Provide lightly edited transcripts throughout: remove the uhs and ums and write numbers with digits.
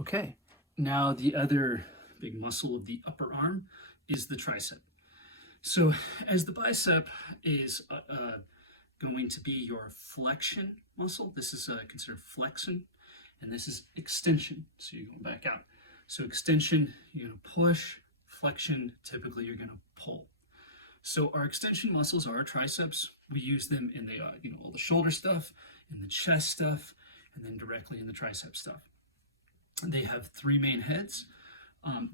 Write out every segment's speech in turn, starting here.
Okay, now the other big muscle of the upper arm is the tricep. So as the bicep is going to be your flexion muscle, this is considered flexion, and this is extension. So you're going back out. So extension, you're going to push. Flexion, typically you're going to pull. So our extension muscles are our triceps. We use them in the all the shoulder stuff, in the chest stuff, and then directly in the tricep stuff. They have three main heads.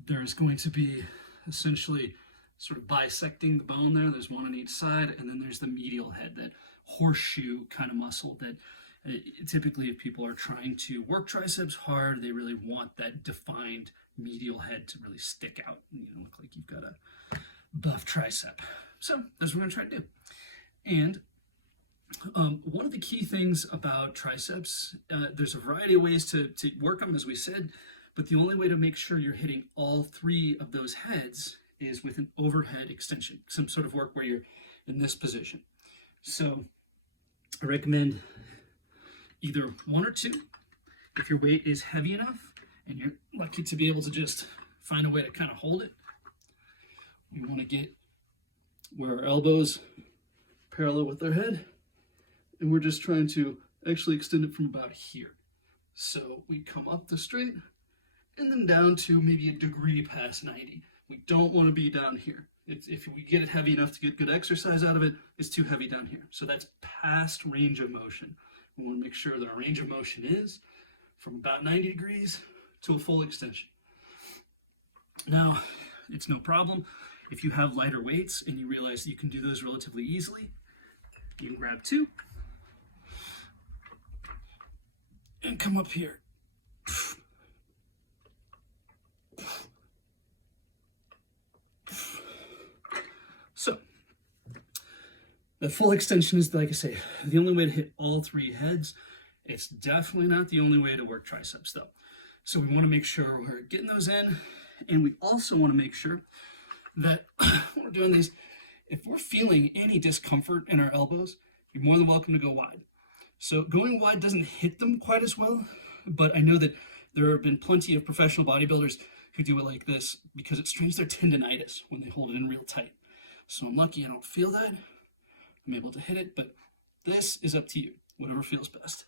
There's going to be essentially sort of bisecting the bone there. There's one on each side, and then there's the medial head, that horseshoe kind of muscle that typically if people are trying to work triceps hard, they really want that defined medial head to really stick out and look like you've got a buff tricep. So that's what we're going to try to do. And one of the key things about triceps, there's a variety of ways to work them, as we said, but the only way to make sure you're hitting all three of those heads is with an overhead extension, some sort of work where you're in this position. So I recommend either one or two. If your weight is heavy enough and you're lucky to be able to just find a way to kind of hold it, we want to get where our elbows parallel with our head, and we're just trying to actually extend it from about here. So we come up the straight and then down to maybe a degree past 90. We don't want to be down here. If we get it heavy enough to get good exercise out of it, it's too heavy down here. So that's past range of motion. We want to make sure that our range of motion is from about 90 degrees to a full extension. Now, it's no problem if you have lighter weights and you realize that you can do those relatively easily. You can grab two and come up here. So, the full extension is, like I say, the only way to hit all three heads. It's definitely not the only way to work triceps, though. So we want to make sure we're getting those in, and we also want to make sure that when we're doing these, if we're feeling any discomfort in our elbows, you're more than welcome to go wide. So going wide doesn't hit them quite as well, but I know that there have been plenty of professional bodybuilders who do it like this because it strains their tendonitis when they hold it in real tight. So I'm lucky I don't feel that. I'm able to hit it, but this is up to you, whatever feels best.